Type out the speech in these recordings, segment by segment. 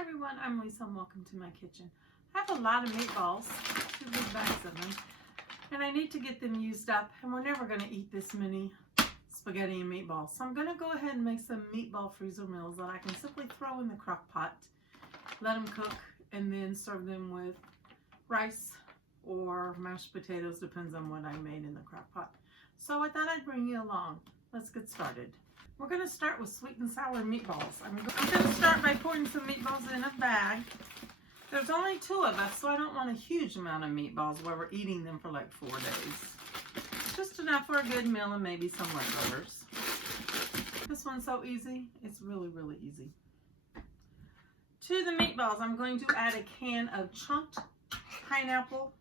Hi everyone, I'm Lisa and welcome to my kitchen. I have a lot of meatballs, 2 big bags of them, and I need to get them used up, and we're never going to eat this many spaghetti and meatballs. So I'm going to go ahead and make some meatball freezer meals that I can simply throw in the crock pot, let them cook, and then serve them with rice or mashed potatoes, depends on what I made in the crock pot. So I thought I'd bring you along. Let's get started. We're going to start with sweet and sour meatballs. I'm going to start by pouring some meatballs in a bag. There's only 2 of us, so I don't want a huge amount of meatballs while we're eating them for like 4 days. Just enough for a good meal and maybe some leftovers. This one's so easy. It's really, really easy. To the meatballs, I'm going to add a can of chunked pineapple.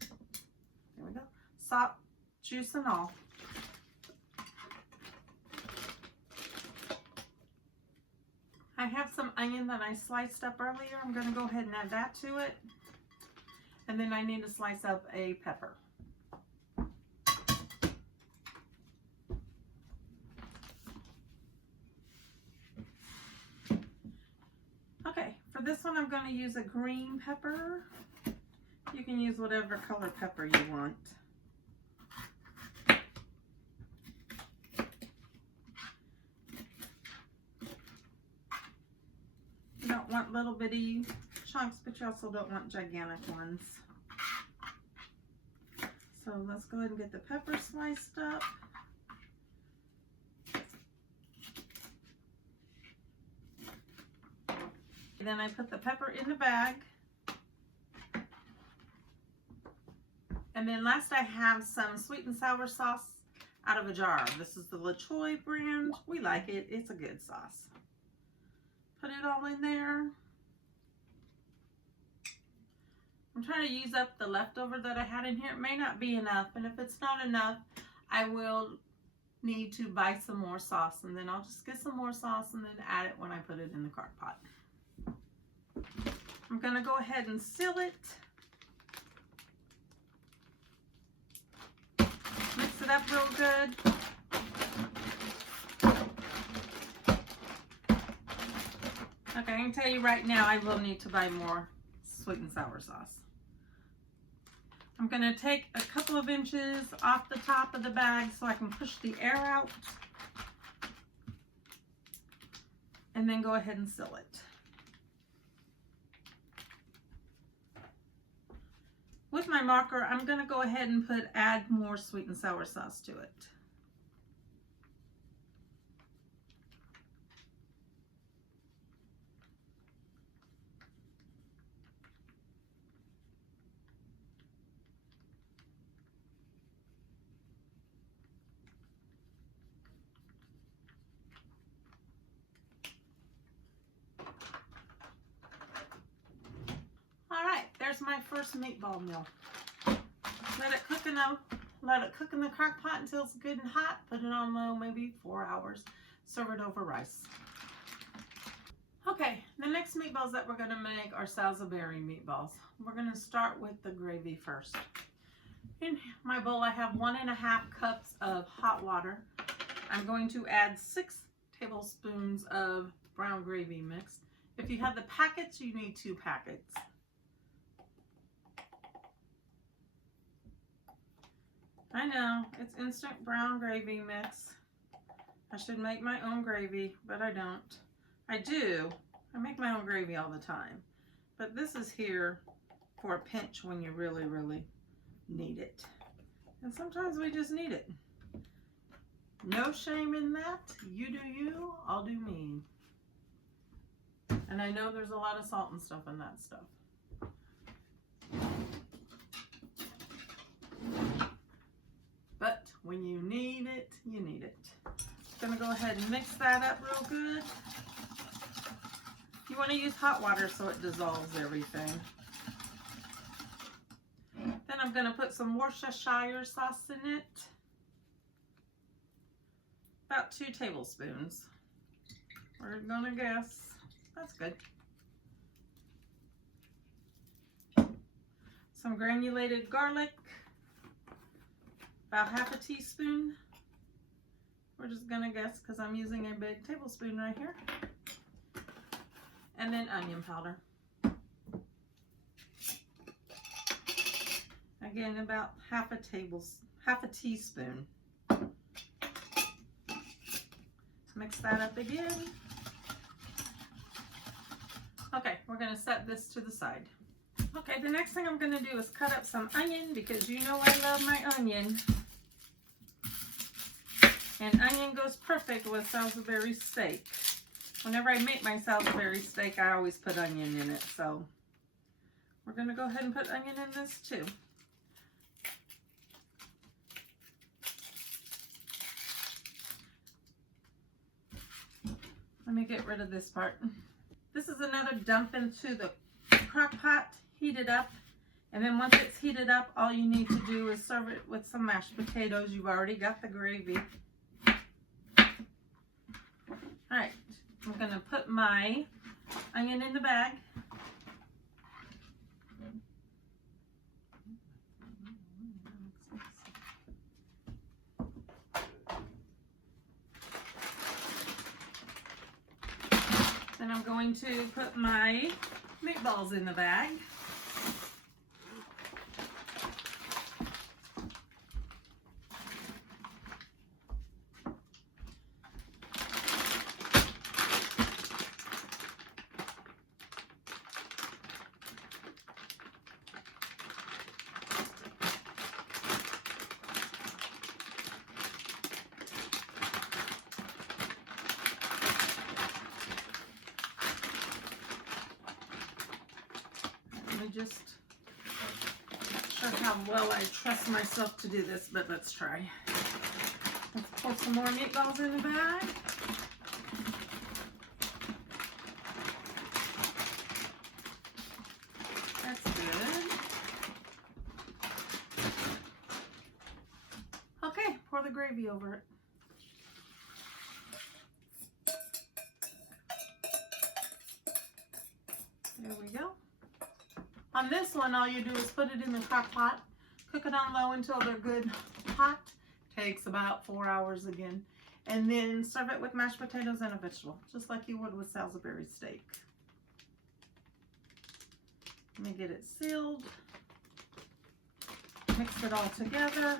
There we go. Salt, juice, and all. I have some onion that I sliced up earlier. I'm going to go ahead and add that to it. And then I need to slice up a pepper. Okay, for this one I'm going to use a green pepper. You can use whatever color pepper you want. You don't want little bitty chunks, but you also don't want gigantic ones. So let's go ahead and get the pepper sliced up. Then I put the pepper in the bag. And then last I have some sweet and sour sauce out of a jar. This is the LaChoy brand. We like it. It's a good sauce. Put it all in there. I'm trying to use up the leftover that I had in here. It may not be enough, and if it's not enough, I will need to buy some more sauce, and then I'll just get some more sauce and then add it when I put it in the crock pot. I'm going to go ahead and seal it. Mix it up real good. Okay, I can tell you right now, I will need to buy more sweet and sour sauce. I'm going to take a couple of inches off the top of the bag so I can push the air out. And then go ahead and seal it. With my marker, I'm going to go ahead and add more sweet and sour sauce to it. There's my first meatball meal. Let it cook in the crock pot until it's good and hot. Put it on low, maybe 4 hours. Serve it over rice. Okay, the next meatballs that we're going to make are Salisbury meatballs. We're going to start with the gravy first. In my bowl, I have 1½ cups of hot water. I'm going to add 6 tablespoons of brown gravy mix. If you have the packets, you need 2 packets. I know, it's instant brown gravy mix. I should make my own gravy, but I don't. I do. I make my own gravy all the time. But this is here for a pinch when you really, really need it. And sometimes we just need it. No shame in that. You do you, I'll do me. And I know there's a lot of salt and stuff in that stuff. But when you need it, you need it. Just gonna go ahead and mix that up real good. You want to use hot water so it dissolves everything. Then I'm gonna put some Worcestershire sauce in it. About 2 tablespoons. We're gonna guess. That's good. Some granulated garlic. About ½ a teaspoon. We're just gonna guess because I'm using a big tablespoon right here. and then onion powder. Again, about half a teaspoon. Mix that up again. Okay, we're going to set this to the side. Okay, the next thing I'm going to do is cut up some onion because you know I love my onion. And onion goes perfect with Salisbury steak. Whenever I make my Salisbury steak, I always put onion in it. So we're going to go ahead and put onion in this too. Let me get rid of this part. This is another dump into the crock pot, heat it up, and then once it's heated up, all you need to do is serve it with some mashed potatoes. You've already got the gravy. All right, I'm gonna put my onion in the bag. Then I'm going to put my meatballs in the bag. Let me just show how well I trust myself to do this, but let's try. Let's pour some more meatballs in the bag. That's good. Okay, pour the gravy over it. There we go. On this one, all you do is put it in the crock pot, cook it on low until they're good hot. Takes about 4 hours again. And then serve it with mashed potatoes and a vegetable, just like you would with Salisbury steak. Let me get it sealed. Mix it all together.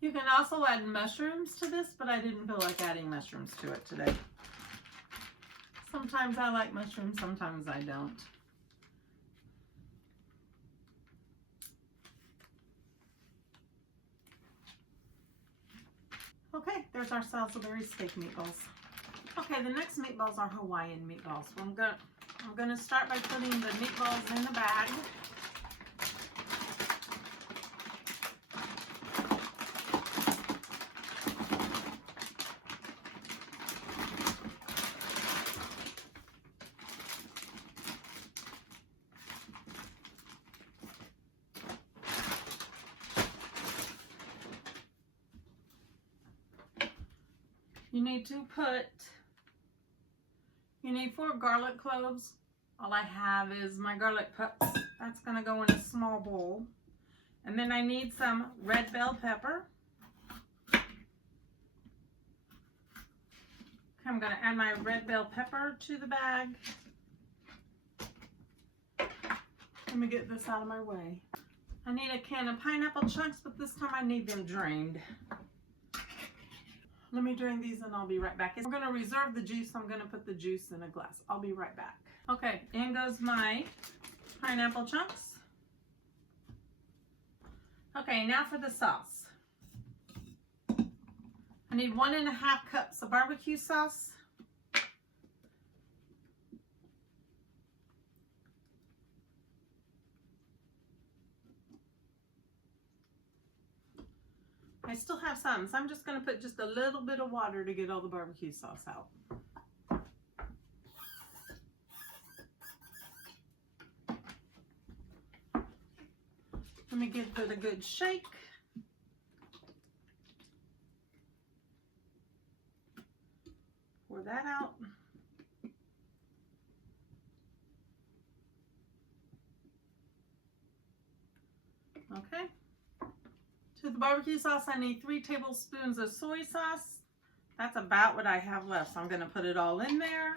You can also add mushrooms to this, but I didn't feel like adding mushrooms to it today. Sometimes I like mushrooms, sometimes I don't. Okay, there's our Salisbury steak meatballs. Okay, the next meatballs are Hawaiian meatballs. I'm gonna start by putting the meatballs in the bag. You need 4 garlic cloves. All I have is my garlic cups. That's gonna go in a small bowl. And then I need some red bell pepper. I'm gonna add my red bell pepper to the bag. Let me get this out of my way. I need a can of pineapple chunks, but this time I need them drained. Let me drain these and I'll be right back. We're gonna reserve the juice. I'm gonna put the juice in a glass. I'll be right back. Okay, in goes my pineapple chunks. Okay, now for the sauce. I need 1.5 cups of barbecue sauce. I still have some, so I'm just going to put just a little bit of water to get all the barbecue sauce out. Let me give it a good shake. Pour that out. Okay. To the barbecue sauce, I need 3 tablespoons of soy sauce, That's about what I have left. So I'm going to put it all in there.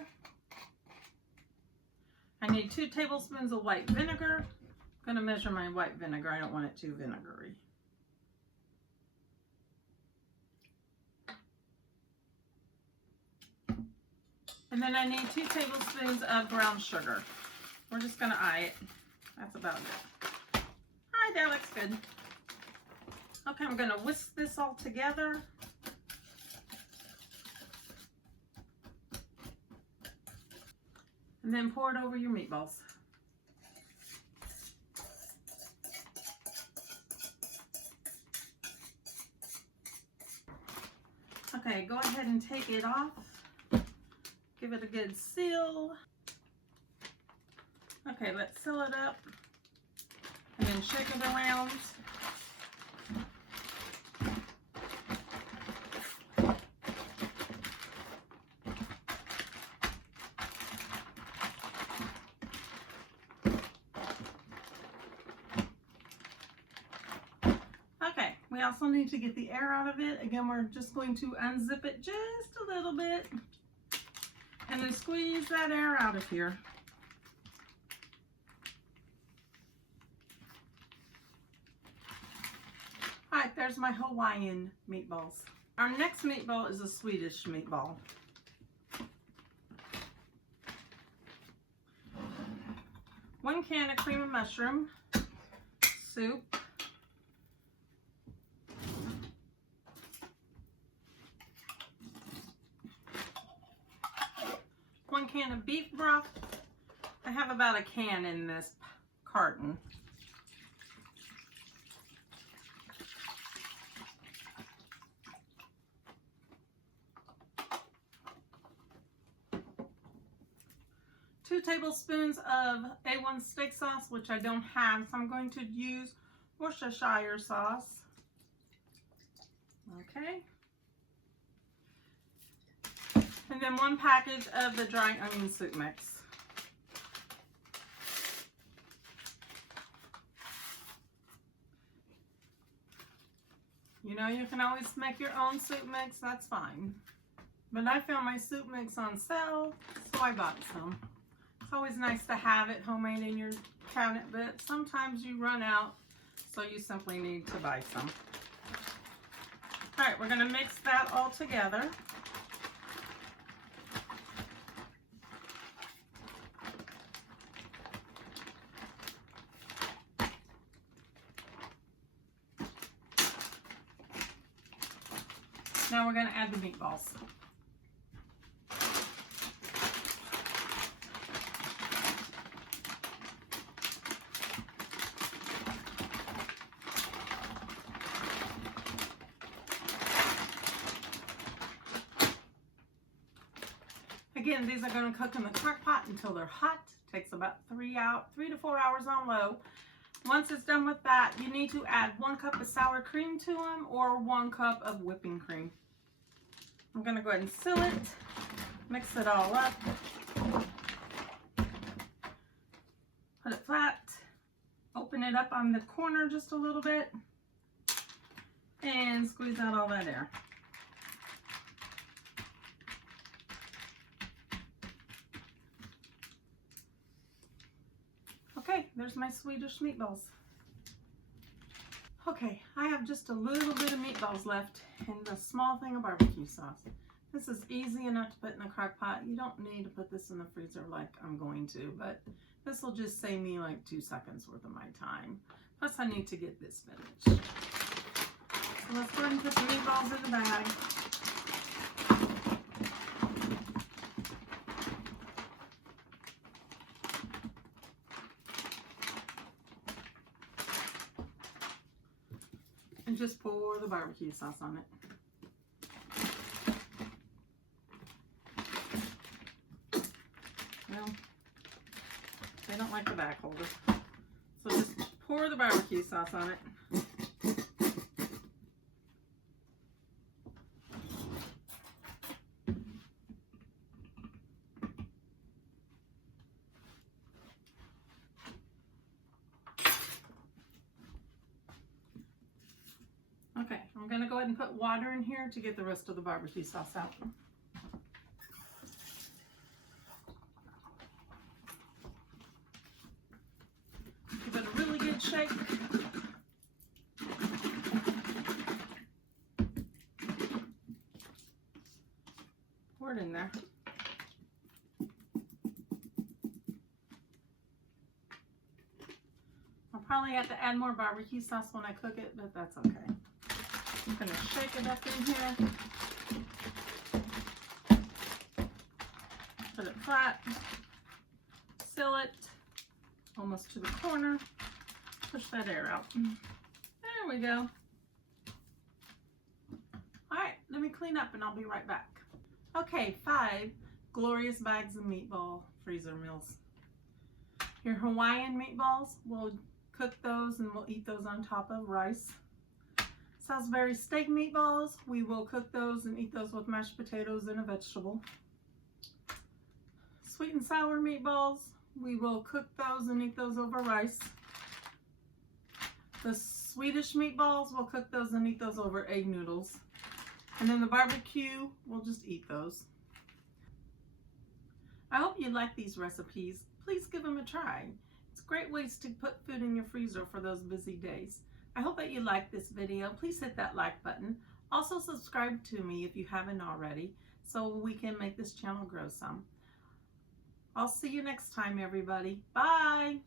I need 2 tablespoons of white vinegar. I'm going to measure my white vinegar. I don't want it too vinegary. And then I need 2 tablespoons of brown sugar. We're just going to eye it. That's about it. All right, that looks good. Okay, I'm going to whisk this all together. And then pour it over your meatballs. Okay, go ahead and take it off. Give it a good seal. Okay, let's seal it up. And then shake it around. We also need to get the air out of it. Again, we're just going to unzip it just a little bit and then squeeze that air out of here. All right, there's my Hawaiian meatballs. Our next meatball is a Swedish meatball. One can of cream of mushroom soup. 1 can of beef broth. I have about a can in this carton. Two tablespoons of A1 steak sauce, which I don't have, so I'm going to use Worcestershire sauce. Okay. And then 1 package of the dry onion soup mix. You know, you can always make your own soup mix, that's fine. But I found my soup mix on sale, so I bought some. It's always nice to have it homemade in your cabinet, but sometimes you run out, so you simply need to buy some. All right, we're going to mix that all together. Now we're going to add the meatballs. Again, these are going to cook in the crock pot until they're hot. Takes about 3 to 4 hours on low. Once it's done with that, you need to add 1 cup of sour cream to them or 1 cup of whipping cream. I'm going to go ahead and seal it, mix it all up, put it flat, open it up on the corner just a little bit, and squeeze out all that air. Okay, there's my Swedish meatballs. Okay, I have just a little bit of meatballs left and a small thing of barbecue sauce. This is easy enough to put in the crock pot. You don't need to put this in the freezer like I'm going to, but this will just save me like 2 seconds worth of my time. Plus I need to get this finished. So let's go ahead and put the meatballs in the bag. And just pour the barbecue sauce on it. Well, they don't like the back holder. So just pour the barbecue sauce on it. Okay, I'm going to go ahead and put water in here to get the rest of the barbecue sauce out. Give it a really good shake. Pour it in there. I'll probably have to add more barbecue sauce when I cook it, but that's okay. I'm going to shake it up in here. Put it flat. Seal it almost to the corner. Push that air out. There we go. Alright, let me clean up and I'll be right back. Okay, 5 glorious bags of meatball freezer meals. Your Hawaiian meatballs, we'll cook those and we'll eat those on top of rice. Salisbury steak meatballs, we will cook those and eat those with mashed potatoes and a vegetable. Sweet and sour meatballs, we will cook those and eat those over rice. The Swedish meatballs, we'll cook those and eat those over egg noodles. And then the barbecue, we'll just eat those. I hope you like these recipes. Please give them a try. It's great ways to put food in your freezer for those busy days. I hope that you like this video. Please hit that like button. Also subscribe to me if you haven't already, so we can make this channel grow some. I'll see you next time, everybody. Bye!